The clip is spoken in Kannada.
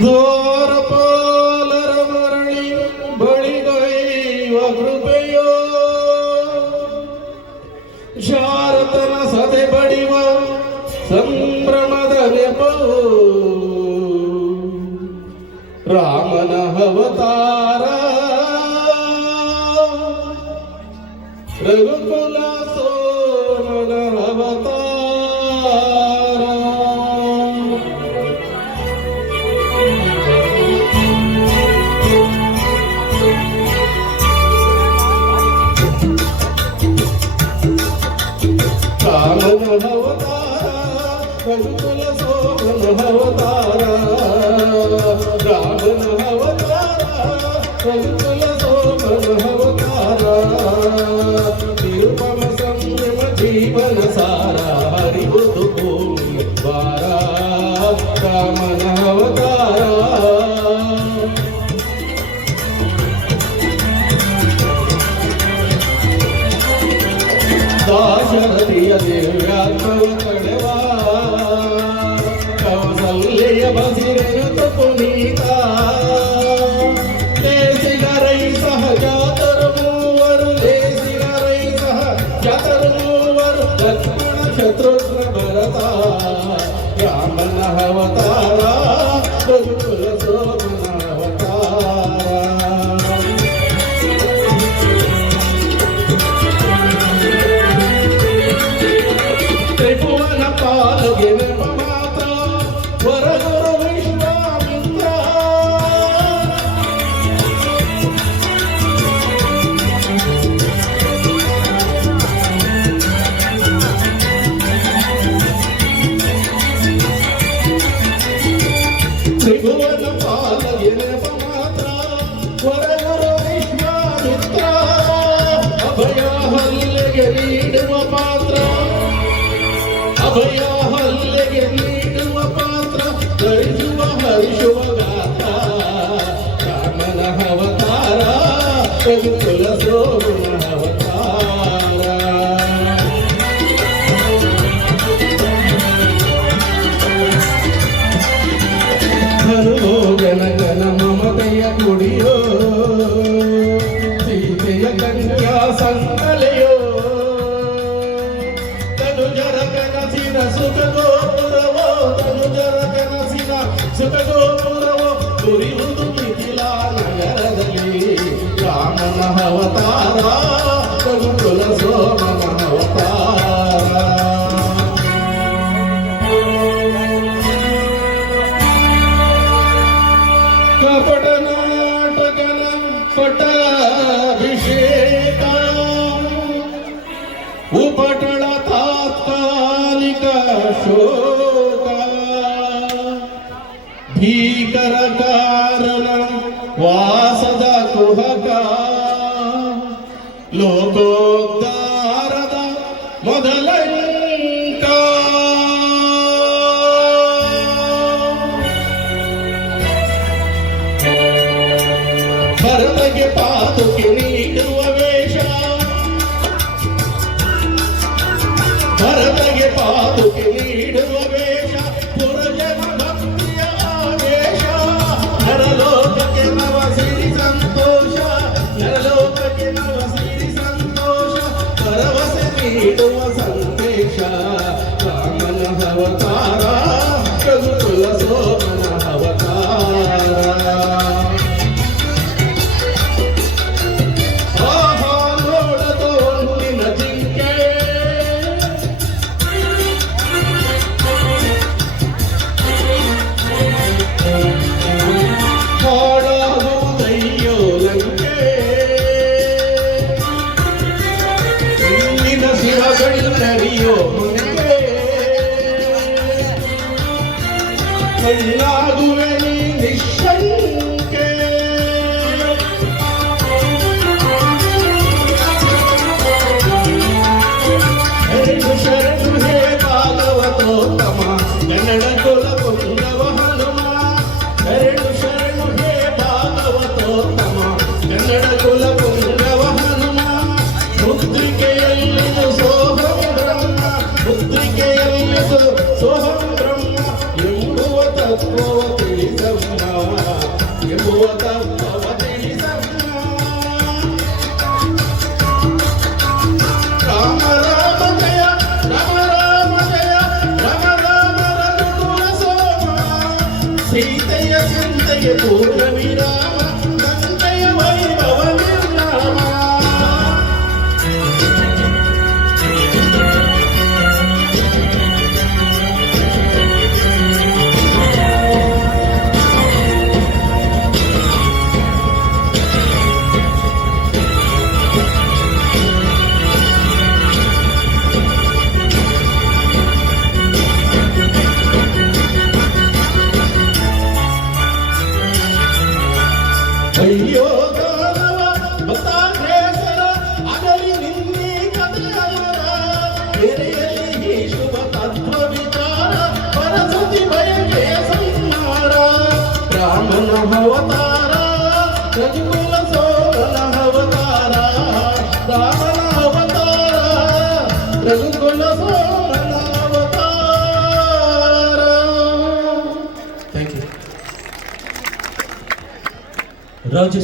ದ್ವಾರಪಾಲರ ಮರಳಿ ಬಳಿಗೈವ ಕೃಪೆಯೋ ಶಾರತನ ಸದೆ ಬಡಿವ ಸಂಭ್ರಮದ ನೆಪವೋ ರಾಮನ ಅವತಾರ ರಘುಕುಲ ಸೋಮನ ಅವತಾರ ರಾಮನ ಅವತಾರ ರಘುಕುಲ ಸೋಮನ ಅವತಾರ ರಾಮನ ಅವತಾರ ರಘುಕುಲ ಸೋಮನ ಅವತಾರ ತಿರುಪಮ ಸಂಯಮ ಜೀವನ ಸಾರ ಹರಿವುದು ಭೂಮಿ ವಾರ ರಾಮನ ಅವತಾರ ದಾಶರಥಿಯ ದಿವ್ಯಾತ್ಮವ ಕಳೆವ ಕೌಸಲ್ಯ ಬಸಿರೆನುತ ಪುನೀತ ಲೇಸಿಗರೈ ಸಹ ಜಾತರು ಮೂವರು ಲೇಸಿಗರೈ ಸಹ ಜಾತರು ಮೂವರು ಲಕ್ಷ್ಮಣ ಶತ್ರುಘ್ನ ಭರತ ರಾಮನ ಅವತಾರ ರಘುಕುಲ ಸೋಮನ ಅವತಾರ ತ್ರಿಭುವನ ಪಾಲುಗೆ ನೆಪ ಮಾತ್ರ ವರಗುರು ವಿಶ್ವಾಮಿತ್ರ ತ್ರಿಭುವನ ಪಾಲುಗೆ ನೆಪ ಮಾತ್ರ ವರಗುರು ವಿಶ್ವಾಮಿತ್ರ ಅಭಯ ಹಲ್ಲೆಗೆ ನೀಡುವ ಪಾತ್ರ ಅಭಯ ಹಲ್ಲೆಗೆ ನೀಡುವ ಪಾತ್ರ ಧರಿಸುವ ಹರಿಸುವ ಗಾತ್ರ ರಾಮನ ಅವತಾರ ರಘುಕುಲ ಸೋಮನ ಅವತಾರ ಹನುಮೋ ಜನಗನ ಮಮತೆಯ ಕುಡಿಯೋ ಸೀತೆಯ ಕನ್ಯಾ ಸಂಕಲೆಯೋ ತನುಜರ ಕನಸಿನ ಸುಖ ಗೋಪುರವೋ ತನುಜರ ಕನಸಿನ ಸುಖ ಗೋಪುರವೋ ತುರಿಯುವುದು ಮಿಥಿಲಾ ನಗರದಲ್ಲಿ ರಾಮನ ಅವತಾರ ರಘುಕುಲ ಸೋಮನ ಅವತಾರ ಕಪಟ ನಾಟಕನ ಪಟ್ಟಾಭಿಷೇಕ उपटळ तात्कालिक शोक भीकर कारण वासद कुहक लोकोद्धाರದ ಮೊದಲಂಕ ಭರತಗೆ ಪಾದುಕೆ ನೀಡುವ ವೇಷ ಭರತಗೆ ಪಾದುಕೆ ನೀಡುವ ವೇಷ ಪುರಜನ ಭಕ್ತಿಯ ಆವೇಶ ನರಲೋಕಕ್ಕೆ ನವ ಸಿರಿ ಸಂತೋಷ ನರಲೋಕಕ್ಕೆ ನವ ಸಿರಿ ಸಂತೋಷ ಭರವಸೆ ನೀಡುವ ಸಂದೇಶ ರಾಮನ ಅವತಾರ ರಘುಕುಲ ಸೋಮನ ಅವತಾರ ಕಣ್ಣಾಗುವೆ ನೀ ನಿಶ್ಶಂಕೆ ಶರಣು ಹೇ ಭಾಗವತೋತ್ತಮ ಕನ್ನಡ ಕುಲ ಪುಂಗವ ಹನುಮ ಶರಣು ಹೇ ಭಾಗವತೋತ್ತಮ ಕನ್ನಡ ಕುಲ ಪುಂಗವ ಹನುಮ ಮುದ್ರಿಕೆಯಲ್ಲಿದು ಸೋಹಂ ಬ್ರಹ್ಮ ಮುದ್ರಿಕೆಯಲ್ಲಿದು ಸೋಹಂ ಬ್ರಹ್ಮ ಎಂಬುವ ತತ್ವವ ತಿಳಿಸಮ್ಮ ಗಳಿಗೆ ಪೂರ್ಣ ವಿರಾಮ ಗಂಗೆಯ ವೈಭವ ನಿರ್ನಾಮ. ಅಯ್ಯೋ ದಾನವ ಮತಾಗ್ರೇಸರ ಆಗಲಿ ನಿನ್ನೆ ಕದಯಮರ ಎರೆಯಲ್ಲಿ ಶುಭ ತತ್ವ ವಿಚಾರ ಪರಸತಿ ಬಯಕೆಯ ಸಂಹಾರ. ರಾಮನ ಅವತಾರ ರಘುಕುಲ ಸೋಮನ ಅವತಾರ, ರಾಮನ ಅವತಾರ ರಘುಕುಲ ಸೋಮನ ಅವತಾರ. Thank you. ರಾಜ್ಯ